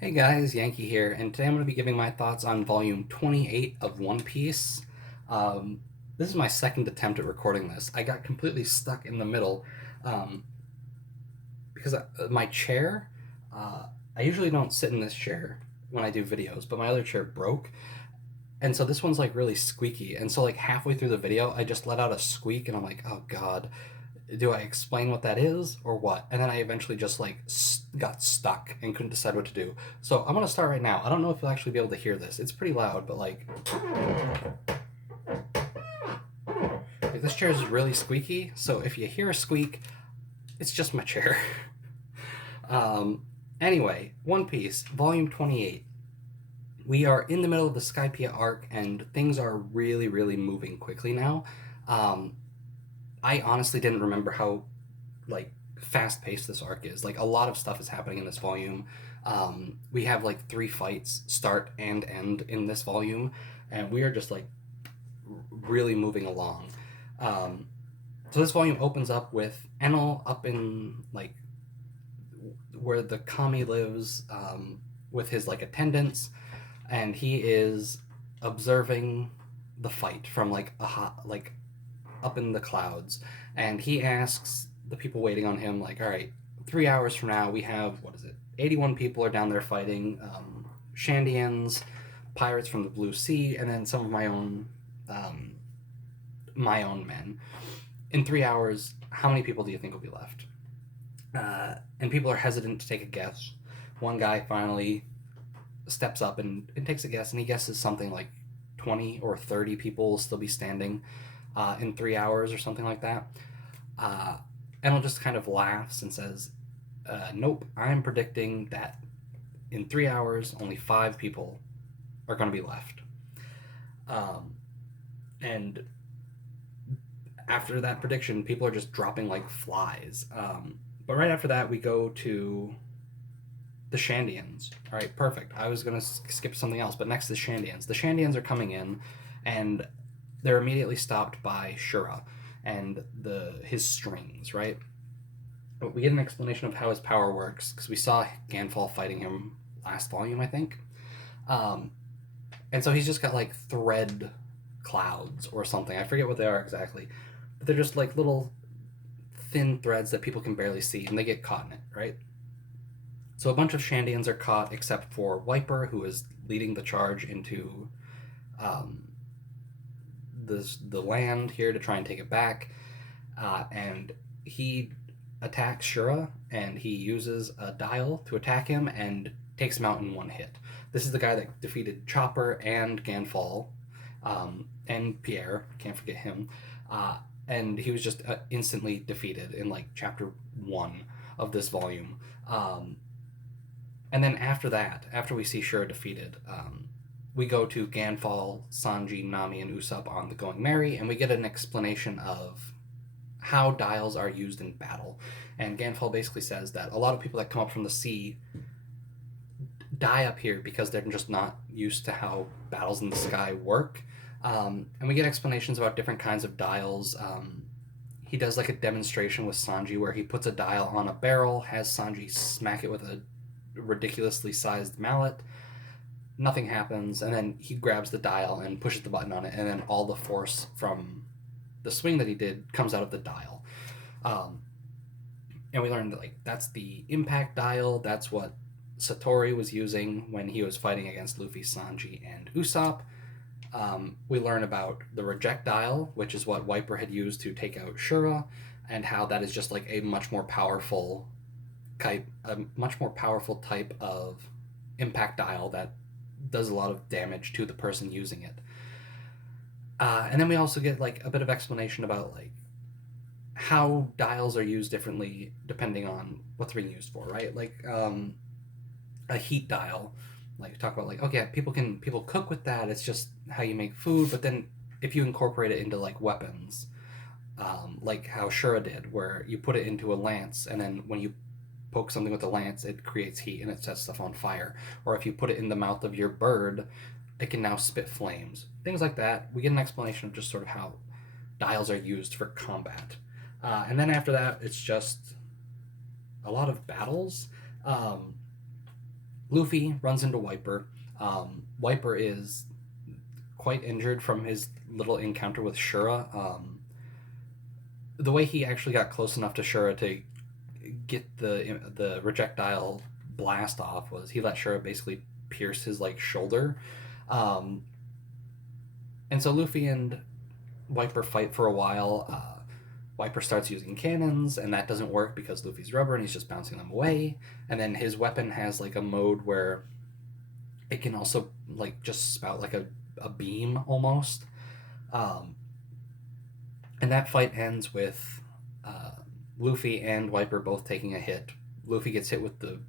Hey guys, Yankee here, and today I'm going to be giving my thoughts on volume 28 of One Piece. Um, this is my second attempt at recording this. I got completely stuck in the middle um, because my chair, uh, I usually don't sit in this chair when I do videos, but my other chair broke. And so this one's like really squeaky. And so, like, halfway through the video, I just let out a squeak, and I'm like, oh god, do I explain what that is or what? And then I eventually just like got stuck and couldn't decide what to do. So I'm gonna start right now. I don't know if you'll actually be able to hear this. It's pretty loud, but like this chair is really squeaky. So if you hear a squeak, it's just my chair. um, anyway, One Piece, Volume 28. We are in the middle of the Skypiea arc, and things are really, really moving quickly now. Um, I honestly didn't remember how like fast paced this arc is. Like a lot of stuff is happening in this volume. We have like three fights start and end in this volume, and we are just like really moving along. Um, so this volume opens up with Enel up in like where the Kami lives, with his like attendants, and he is observing the fight from like a hot like up in the clouds, and he asks the people waiting on him, like, all right, 3 hours from now, we have, what is it, 81 people are down there fighting, Shandians, pirates from the Blue Sea, and then some of um, my own men. In 3 hours, how many people do you think will be left? And people are hesitant to take a guess. One guy finally steps up and takes a guess, and he guesses something like 20 or 30 people will still be standing in 3 hours or something like that. Uh, Enel just kind of laughs and says, nope, I'm predicting that in 3 hours, only five people are going to be left. Um, and after that prediction, people are just dropping like flies. But right after that, we go to the Shandians. All right, perfect. I was going to skip something else, but next, the Shandians. The Shandians are coming in, and they're immediately stopped by Shura and his strings, right? But we get an explanation of how his power works because we saw Ganfall fighting him last volume, I think. Um, and so he's just got like thread clouds or something. I forget what they are exactly, but they're just like little thin threads that people can barely see, and they get caught in it, right? So a bunch of Shandians are caught, except for Wiper, who is leading the charge into um, the land here to try and take it back, and he attacks Shura, and he uses a dial to attack him and takes him out in one hit. This is the guy that defeated Chopper and Ganfall, and Pierre. Can't forget him. And he was just instantly defeated in like chapter one of this volume. And then after that, after we see Shura defeated, we go to Ganfall, Sanji, Nami, and Usopp on the Going Merry, and we get an explanation of how dials are used in battle. And Ganfall basically says that a lot of people that come up from the sea die up here because they're just not used to how battles in the sky work. And we get explanations about different kinds of dials. He does like a demonstration with Sanji where he puts a dial on a barrel, has Sanji smack it with a ridiculously sized mallet. Nothing happens, and then he grabs the dial and pushes the button on it, and then all the force from the swing that he did comes out of the dial. Um, and we learned that like that's the impact dial. That's what Satori was using when he was fighting against Luffy, Sanji, and Usopp. We learn about the reject dial, which is what Wiper had used to take out Shura, and how that is just like a much more powerful type of impact dial that does a lot of damage to the person using it. And then we also get like a bit of explanation about like how dials are used differently depending on what they're being used for, right? Like a heat dial, like talk about like okay, people cook with that. It's just how you make food, but then if you incorporate it into like weapons, like how Shura did, where you put it into a lance, and then when you poke something with a lance, it creates heat and it sets stuff on fire. Or if you put it in the mouth of your bird, it can now spit flames. Things like that. We get an explanation of just sort of how dials are used for combat. And then after that, it's just a lot of battles. Um, Luffy runs into Wiper. Wiper is quite injured from his little encounter with Shura. The way he actually got close enough to Shura to get the projectile blast off was he let Shura basically pierce his like shoulder, um, and so Luffy and Wiper fight for a while. Wiper starts using cannons, and that doesn't work because Luffy's rubber and he's just bouncing them away. And then his weapon has like a mode where it can also like just spout like a beam almost. Um, and that fight ends with Luffy and Wiper both taking a hit. Luffy gets hit with the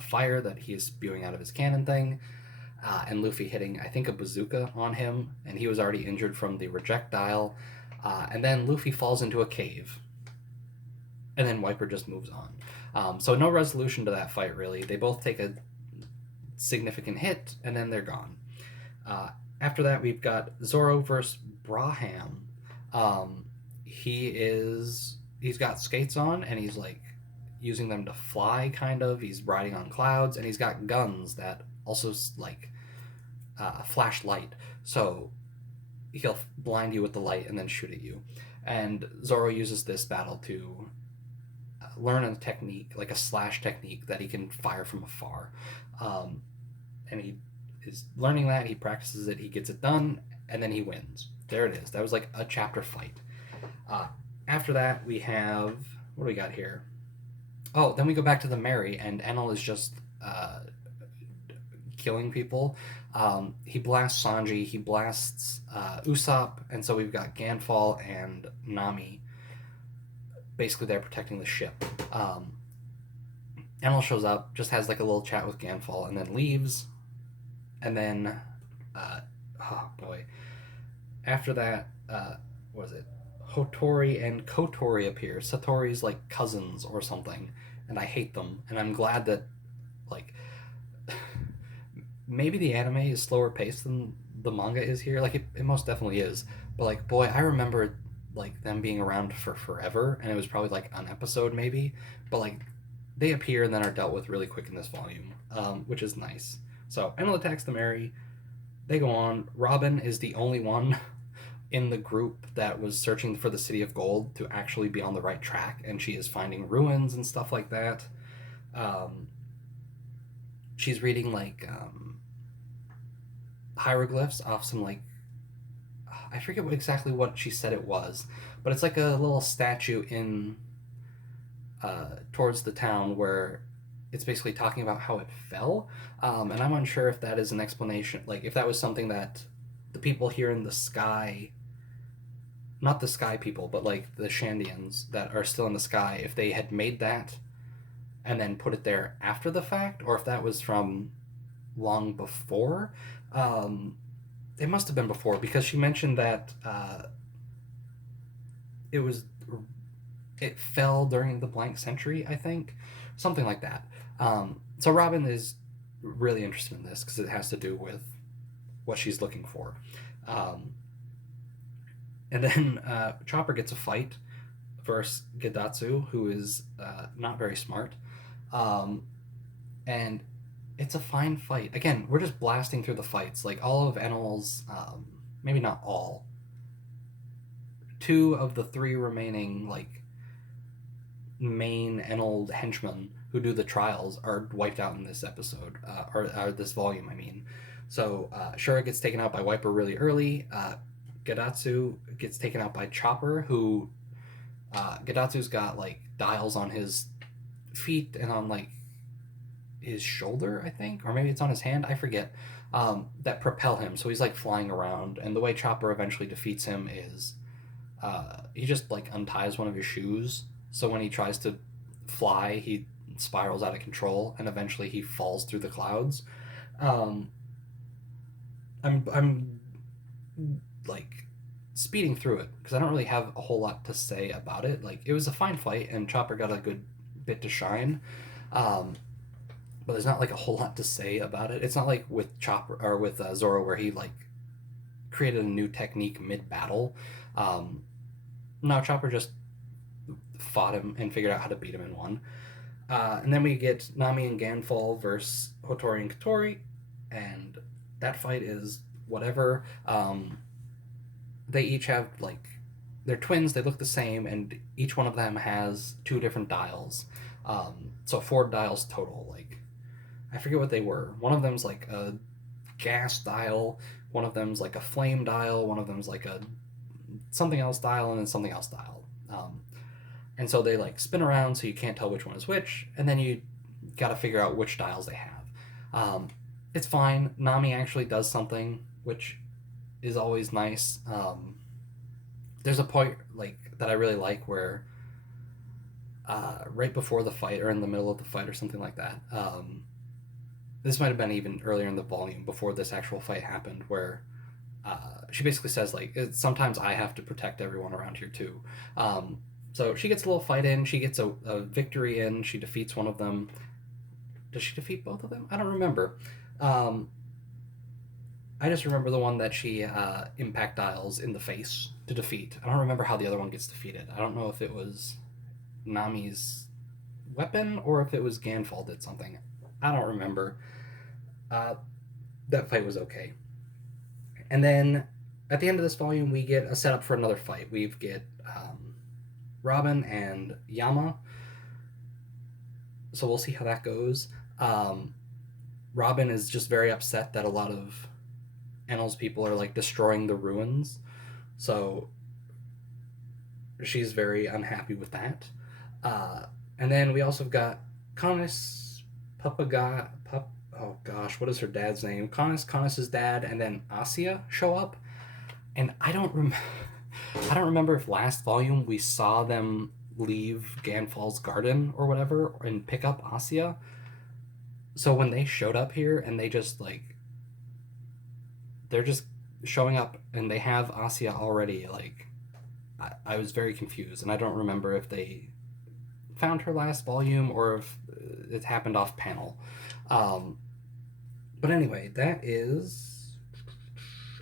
fire that he's spewing out of his cannon thing, and Luffy hitting I think a bazooka on him, and he was already injured from the projectile. And then Luffy falls into a cave, and then Wiper just moves on. So no resolution to that fight really. They both take a significant hit, and then they're gone. Uh, After that, we've got Zoro versus Braham. He's got skates on, and he's like using them to fly, kind of. He's riding on clouds, and he's got guns that also like flash light. So he'll blind you with the light and then shoot at you. And Zoro uses this battle to learn a technique, like a slash technique that he can fire from afar. And he is learning that. He practices it. He gets it done, and then he wins. There it is. That was like a chapter fight. After that, we have what do we got here? Oh, then we go back to the Mary, and Enel is just killing people. He blasts Sanji. He blasts Usopp, and so we've got Ganfall and Nami. Basically, they're protecting the ship. Enel shows up, just has like a little chat with Ganfall, and then leaves. And then, oh boy, after that, what is it? Hotori and Kotori appear. Satori's like cousins or something, and I hate them. And I'm glad that, like, maybe the anime is slower paced than the manga is here. Like, it most definitely is. But like, boy, I remember like them being around for forever, and it was probably like an episode maybe. But like, they appear and then are dealt with really quick in this volume, which is nice. So Enel attacks the Mary. They go on. Robin is the only one in the group that was searching for the City of Gold to actually be on the right track, and she is finding ruins and stuff like that. Um, she's reading like hieroglyphs off some like I forget exactly what she said it was, but it's like a little statue in towards the town where it's basically talking about how it fell, and I'm unsure if that is an explanation, like if that was something that the people here in the sky, not the sky people, but like the Shandians that are still in the sky, if they had made that and then put it there after the fact, or if that was from long before. It must have been before because she mentioned that it was it fell during the blank century, I think, something like that. So Robin is really interested in this because it has to do with what she's looking for. Um, and then Chopper gets a fight versus Gedatsu, who is not very smart. Um, and it's a fine fight. Again, we're just blasting through the fights. Like all of Enel's, maybe not all, two of the three remaining like main Enel henchmen who do the trials are wiped out in this episode, or this volume, I mean. So Shura gets taken out by Wiper really early. Gedatsu gets taken out by Chopper, who Gedatsu's got like dials on his feet and on like his shoulder, I think, or maybe it's on his hand, I forget, that propel him. So he's like flying around, and the way Chopper eventually defeats him is he just like unties one of his shoes. So when he tries to fly, he spirals out of control, and eventually he falls through the clouds. Um, I'm like speeding through it because I don't really have a whole lot to say about it. Like it was a fine fight, and Chopper got a good bit to shine. Um, but there's not like a whole lot to say about it. It's not like with Chopper or with Zoro where he like created a new technique mid battle. No, Chopper just fought him and figured out how to beat him in one. And then we get Nami and Ganfall versus Hotori and Katori, and that fight is whatever. They each have like they're twins. They look the same, and each one of them has two different dials. So four dials total. Like I forget what they were. One of them's like a gas dial. One of them's like a flame dial. One of them's like a something else dial, and then something else dial. And so they like spin around, so you can't tell which one is which, and then you got to figure out which dials they have. It's fine. Nami actually does something, which is always nice. There's a point like that I really like where right before the fight or in the middle of the fight or something like that. This might have been even earlier in the volume before this actual fight happened, where she basically says like sometimes I have to protect everyone around here too. So she gets a little fight in. She gets a victory in. She defeats one of them. Does she defeat both of them? I don't remember. I just remember the one that she impact dials in the face to defeat. I don't remember how the other one gets defeated. I don't know if it was Nami's weapon or if it was Ganfall did something. I don't remember. That fight was okay. And then at the end of this volume, we get a setup for another fight. We get Robin and Yama. So we'll see how that goes. Robin is just very upset that a lot of Enel's people are like destroying the ruins. So she's very unhappy with that. And then we also got Canis Papaga. Oh gosh, what is her dad's name? Canis's dad, and then Asia show up. And I don't remember if last volume we saw them leave Ganfall's garden or whatever and pick up Asia. So when they showed up here and they just like they're just showing up and they have Asia already, like I was very confused, and I don't remember if they found her last volume or if it happened off panel. But anyway, that is.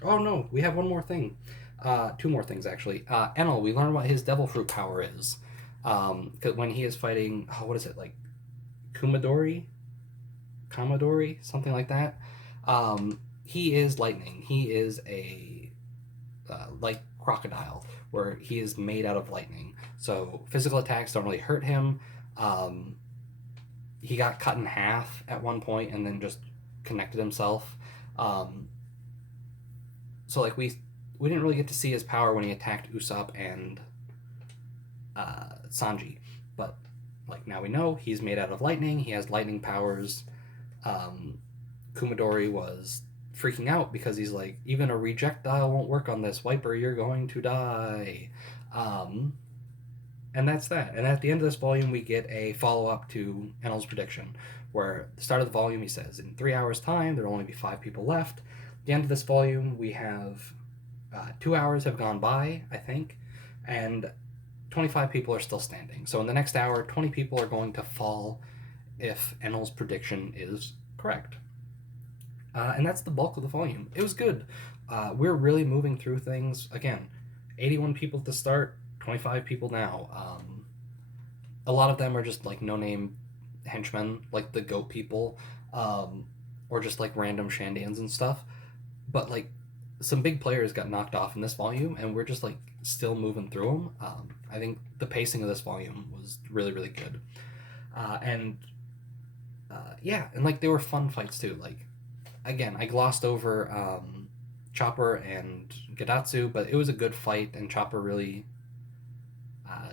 Oh no, we have one more thing. Two more things actually. Enel, we learn what his devil fruit power is. Because when he is fighting, what is it like, Kumadori, something like that. He is lightning. He is a like crocodile, where he is made out of lightning. So physical attacks don't really hurt him. He got cut in half at one point and then just connected himself. So like we didn't really get to see his power when he attacked Usopp and Sanji, but like now we know he's made out of lightning. He has lightning powers. Kumadori was freaking out because he's like, even a reject dial won't work on this. Wiper, you're going to die. And that's that. And at the end of this volume, we get a follow-up to Enel's prediction, where at the start of the volume he says, in 3 hours' time, there will only be 5 people left. At the end of this volume, we have 2 hours have gone by, I think, and 25 people are still standing. So in the next hour, 20 people are going to fall if Enel's prediction is correct. And that's the bulk of the volume. It was good. We're really moving through things. Again, 81 people at the start, 25 people now. A lot of them are just like no-name henchmen, like the goat people, or just like random Shandans and stuff. But like some big players got knocked off in this volume, and we're just like still moving through them. I think the pacing of this volume was really, really good. And yeah, and like they were fun fights too. Like again, I glossed over Chopper and Gadatsu, but it was a good fight, and Chopper really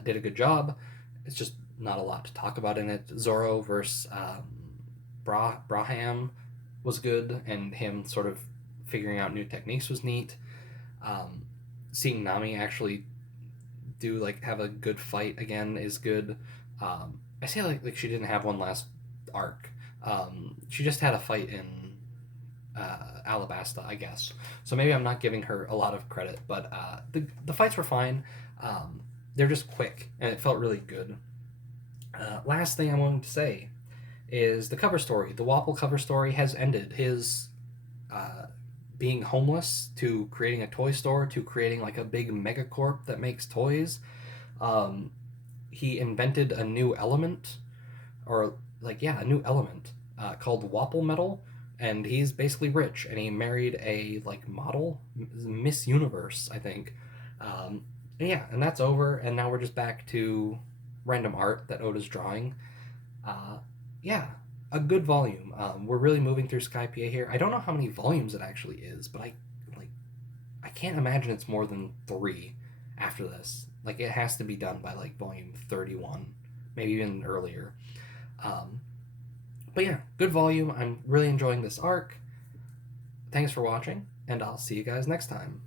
did a good job. It's just not a lot to talk about in it. Zoro versus Braham was good, and him sort of figuring out new techniques was neat. Seeing Nami actually do like have a good fight again is good. I say like she didn't have one last arc. She just had a fight in Alabasta, I guess. So maybe I'm not giving her a lot of credit, but the fights were fine. They're just quick, and it felt really good. Last thing I wanted to say is the cover story. The Wapol cover story has ended. His being homeless to creating a toy store to creating like a big megacorp that makes toys. He invented a new element. or like, yeah, a new element called Wapple Metal, and he's basically rich, and he married a like model, Miss Universe, I think. And yeah, and that's over, and now we're just back to random art that Oda's drawing. Uh, yeah, a good volume. We're really moving through Skypiea here. I don't know how many volumes it actually is, but like I can't imagine it's more than 3 after this. Like it has to be done by like volume 31, maybe even earlier. Um, but yeah, good volume. I'm really enjoying this arc. Thanks for watching, and I'll see you guys next time.